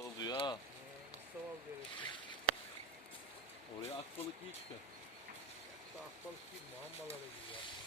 oluyor ha. Oraya akbalık iyi çıkar. Akbalık değil, muhammalara gidiyor.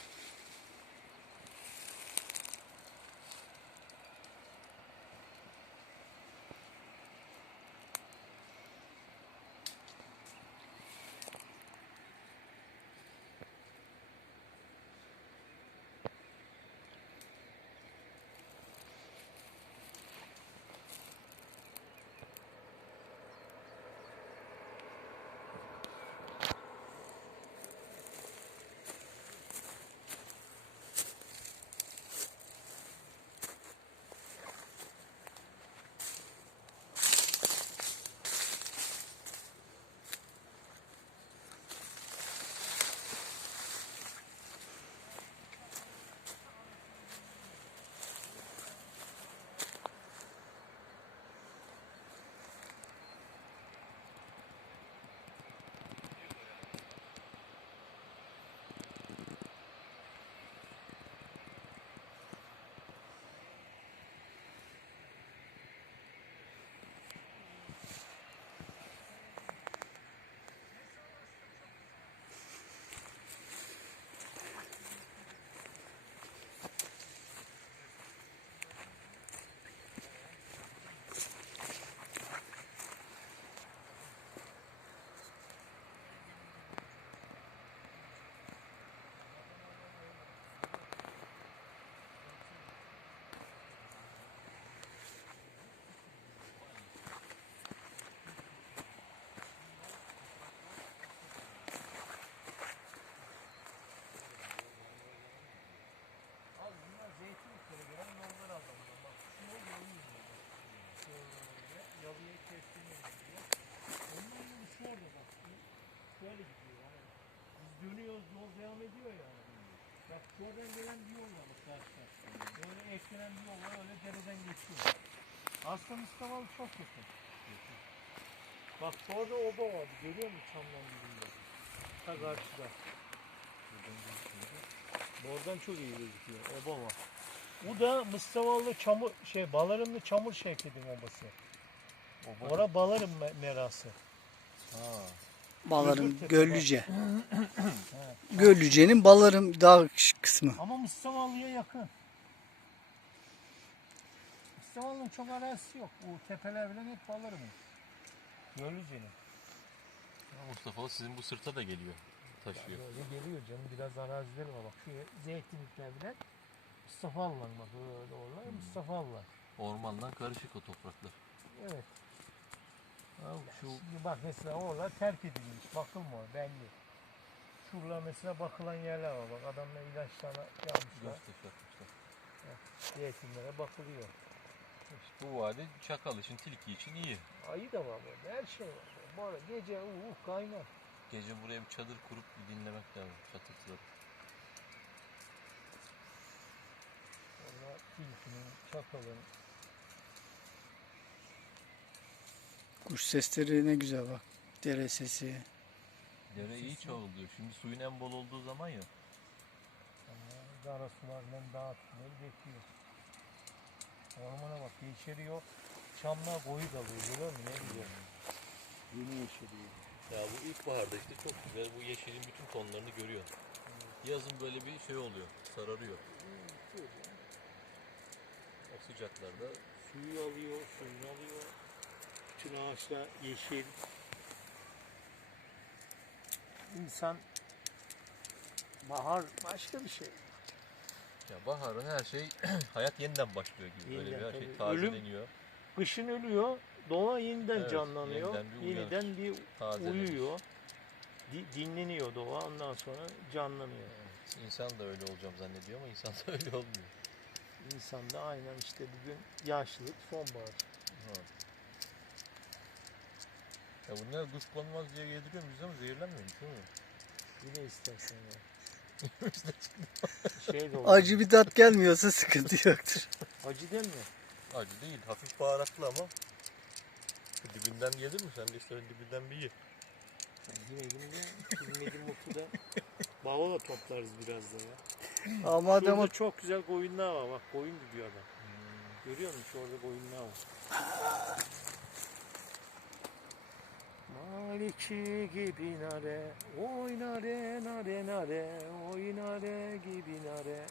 Şöyle gidiyor yani. Biz dönüyoruz yol devam ediyor yani. Bak şuradan gelen bir yol var karşıdan. Böyle eklenen bir yol var öyle dereden geçiyor. Aslında Mustafa'lı çok yakın. Bak orada oba vardı görüyor musun çamların dibinde? Ta karşıda. Oradan çok iyi gözüküyor. Oba var. Bu da Mustafa'lı çamur şey Balarımlı çamur şevkidin obası. Ora Balarım me- merası. Ha. Balarım Göllüce. Göllüce'nin Balarım dağ kısmı. Ama Mustafa'lıya yakın. Mustafa'lının çok arazisi yok. Bu tepeler bile hep Balarım'ın. Gölüce'nin. Mustafa sizin bu sırta da geliyor. Taşıyor. Böyle geliyor canım biraz arazileri var bak. Şu zeytinlikler bile Mustafa'lılar bak öyle oralar Mustafa'lılar. Ormandan karışık o topraklar. Evet. Şu Şimdi bak mesela oralar terk edilmiş. Bakılmıyor belli. Şuralar mesela bakılan yerler var. Bak adamlar ilaçlarına yapmışlar. göster yapmışlar. Zeytinlere bakılıyor. Bu vadi çakal için, tilki için iyi. Ayı da var burada. Her şey var. Bu arada gece uh, uh kaynar. Gece buraya bir çadır kurup bir dinlemek lazım. Çatırtıları. Onlar tilkinin, çakalın. Kuş sesleri ne güzel bak. Dere sesi. Dere iyi çoğalıyor. Şimdi suyun en bol olduğu zaman ya. Ama Dara sularından dağıtmayı bekliyor. Ormana bak yeşeriyor. Çamlar koyu kalıyor görüyor musun? Ne güzel. Yeni yeşeriyor. Ya bu ilkbaharda işte çok güzel. Bu yeşilin bütün tonlarını görüyor. Yazın böyle bir şey oluyor. Sararıyor. O sıcaklarda Suyu alıyor, suyunu alıyor. Bütün ağaçlar yeşil. İnsan bahar başka bir şey. ya baharın her şey hayat yeniden başlıyor gibi. Böyle bir Yeniden şey tabii. Ölüm- tazeleniyor. Kışın ölüyor, doğa yeniden Evet, canlanıyor. yeniden bir yeniden bir uyuyor. Di- dinleniyor doğa ondan sonra canlanıyor. Evet, İnsan da öyle olacağım zannediyor ama insan da öyle olmuyor. İnsan da aynen işte bugün yaşlılık, sonbahar. Ha. Ya bunlar duş konmaz diye yediriyorum biz ama zehirlenmiyormuş değil mi? Yine istersen ya. şey de olur. Acı bir tat gelmiyorsa sıkıntı yoktur. Acı değil mi? Acı değil, hafif baharatlı ama dibinden gelir mi? Sen de işte dibinden bir ye. Yine yine bilmediğim mutluda bavula toplarız biraz da ya. Ama Şurada adamı çok güzel koyunlar var. Bak koyun gidiyor adam. Görüyor musun? Şurada koyunlar var. Tilki gibi nare, oy nare nare nare, oy nare gibi nare.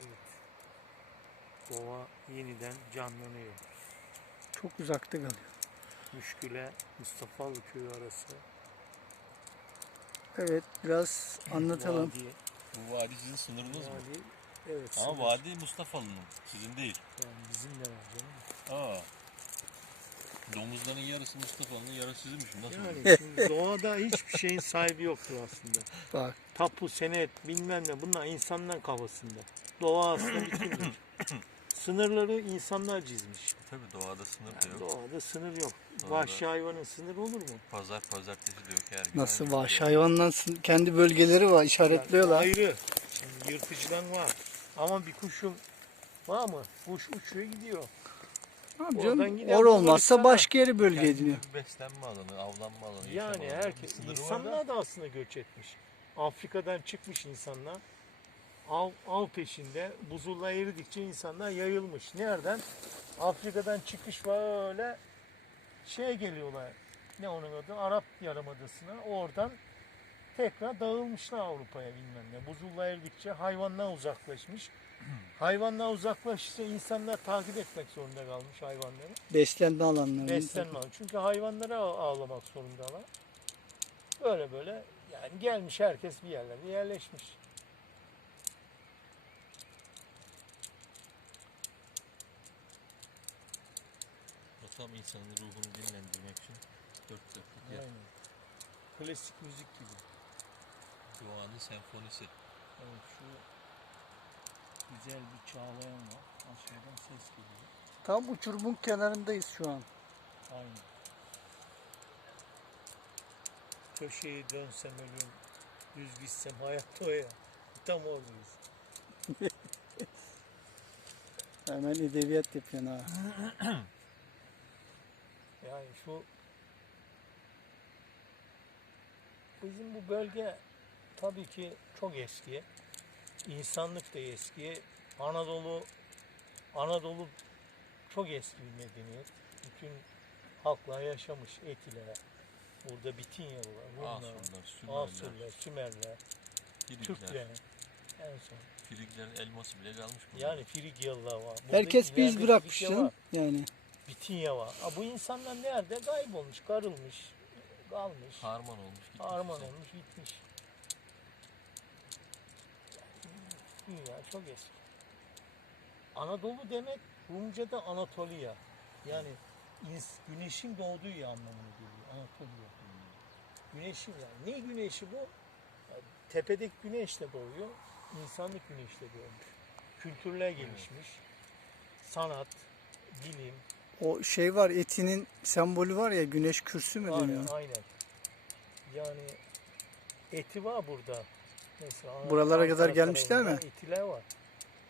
Evet. Doğa yeniden canlanıyor. Çok uzakta kalıyor. Müşküle Mustafalı köyü arası. Evet biraz anlatalım. Vadi. Bu vadi sizin sınırınız mı? Vadi. Evet. Ama sınır. vadi Mustafa'nın, sizin değil. Yani bizim de var canım. Aa. Domuzların yarısı Mustafa'nın, yarısı sizinmiş. Nasıl? Yani şimdi doğada hiçbir şeyin sahibi yoktur aslında. Bak Tapu, senet, bilmem ne bunlar insanların kafasında. Doğa aslında bütündür. Sınırları insanlar çizmiş. Tabii doğada sınır da Yani yok. doğada sınır yok. Doğada. Vahşi hayvanın sınırı olur mu? Pazar pazartesi diyor ki her gün. nasıl aynı şey vahşi diyor. hayvandan sın- kendi bölgeleri var işaretliyorlar. Ayrı. Şimdi yırtıcıdan var. Ama bir kuşun var mı? Kuş uçuyor gidiyor. Tamam Oradan canım, or olmazsa başka yeri bölge ediniyor. beslenme alanı, avlanma alanı. yaşam Yani alanı. herkes, sınırı var insanlar da aslında göç etmiş. Afrika'dan çıkmış insanlar. Av, av peşinde. Buzullar eridikçe insanlar yayılmış. Nereden? Afrika'dan çıkış böyle şeye geliyorlar. Ne onun adı? Arap Yarımadası'na. Oradan tekrar dağılmışlar Avrupa'ya bilmem ne. Buzullar eridikçe hayvanlar uzaklaşmış. Hayvanlar uzaklaşınca insanlar takip etmek zorunda kalmış hayvanları. Beslenme alanları. Beslenme alanı. Çünkü hayvanları av- avlamak zorundalar. Böyle böyle yani gelmiş herkes bir yerlere yerleşmiş. O tam insanın ruhunu dinlendirmek için dört dörtlük yer. Aynen. Klasik müzik gibi. Doğanın senfonisi. Evet şu güzel bir çağlayan var. Aşağıdan ses geliyor. Tam uçurumun kenarındayız şu an. Aynen. Köşeyi dönsem ölüm, düz gitsem hayatta o ya. Tam oradayız. Hemen edebiyat yapıyorsun ha. Yani şu bizim bu bölge tabii ki çok eski. İnsanlık da eski. Anadolu Anadolu çok eski bir medeniyet. Bütün halklar yaşamış Etiler. Burada Bitinyalılar, Rumlar, Asurlar, Sümerler, Asurlar, Sümerler. Türkler. En son. Friglerin elması bile kalmış burada. Yani Frigyalılar var. Burada Herkes bir iz ileride bırakmış canım. Yani Bitinya var. Ha, bu insanlar nerede? Kaybolmuş, karılmış, kalmış. Harman olmuş gitmiş. Harman işte. olmuş gitmiş. Dünya çok eski. Anadolu demek Rumca'da Anatolia. Yani ins- güneşin doğduğu yer anlamına geliyor. Anatolia. Güneşin yani. Ne güneşi bu? Yani tepedeki güneşle doğuyor. İnsanlık güneşle doğmuş. Kültürler gelişmiş. Sanat, bilim, o şey var etinin sembolü var ya güneş kürsü mü Aynen, deniyor? aynen. Yani eti var burada. Mesela Buralara Ankara kadar gelmişler mi? Etiler var.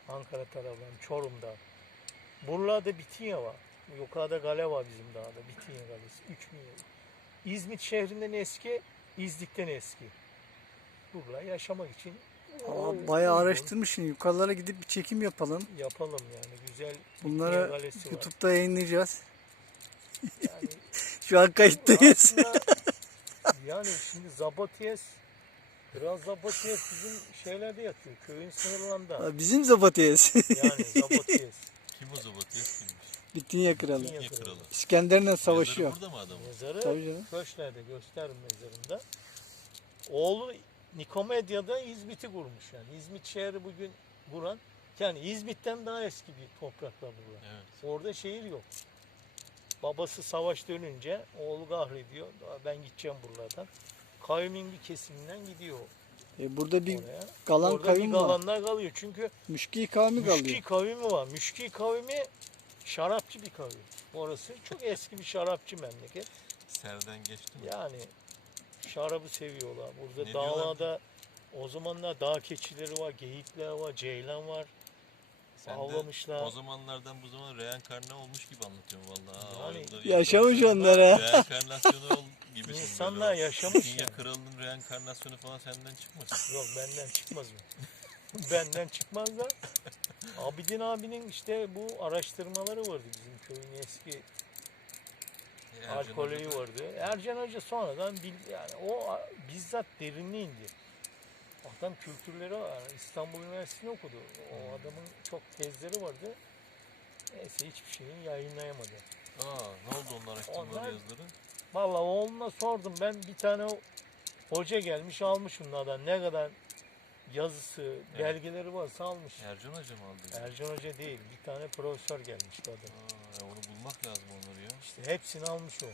Ankara tarafından, Çorum'da. Buralarda Bitinya var. Yukarıda kale var bizim dağda. Bitinya Kalesi. 3000 yıl. İzmit şehrinden eski, İznik'ten eski. Buralar yaşamak için Aa, bayağı araştırmışsın. Yukarılara gidip bir çekim yapalım. Yapalım yani. Güzel Bunları Bitinya Kalesi var. YouTube'da yayınlayacağız. Yani Şu an kayıttayız. Aslında yani şimdi Zabotyes Kral Zabotyes bizim şeylerde yatıyor. Köyün sınırlarında. Ha, Bizim Zapatya'yız. Yani Zabotyes. Kim o? Yok kimmiş? Bitinya kralı. Bitinya kralı. İskender'le savaşıyor. Mezarı burada mı adamın? Mezarı Tabii canım. Köşklerde gösterim mezarında. Oğlu Nikomedya'da İzmit'i kurmuş yani. İzmit şehri bugün kuran yani İzmit'ten daha eski bir topraklar burada. Evet. Orada şehir yok. Babası savaş dönünce oğlu kahrediyor. "Daha Ben gideceğim buralardan. Kavmin bir kesiminden gidiyor E, burada bir oraya. galan Orada bir kavim var. galanlar kalıyor. Çünkü Müşki kavmi Müşki kalıyor. kavimi var. Müşki kavimi şarapçı bir kavim. Orası çok eski bir şarapçı memleket. Serden geçti mi? Yani şarabı seviyorlar. Burada Ne dağlarda o zamanlar dağ keçileri var, geyikler var, ceylan var. Sen de avlamışlar. o zamanlardan bu zaman reenkarne olmuş gibi anlatıyorsun vallahi. Yani Yaşamış onlar ha. Reenkarnasyonu gibisin. İnsanlar böyle. yaşamış Dünya yani. kralının reenkarnasyonu falan senden çıkmasın. Yok benden çıkmaz mı? benden çıkmaz da. Abidin abinin işte bu araştırmaları vardı bizim köyün eski alkolü vardı. Ercan Hoca sonradan bil, yani o bizzat derinliğe indi. Adam kültürleri var. İstanbul Üniversitesi'nde okudu. O Hmm. adamın çok tezleri vardı. Neyse hiçbir şeyini yayınlayamadı. Aa, ne oldu onlar araştırmaları Onlar- yazıları? Vallahi oğluna sordum. Ben bir tane hoca gelmiş almış bunlardan. Ne kadar yazısı, belgeleri varsa almış. Ercan Hoca mı aldı? Ercan Hoca değil. Bir tane profesör gelmiş bu adam. Aa, ya onu bulmak lazım onları ya. İşte hepsini almış o.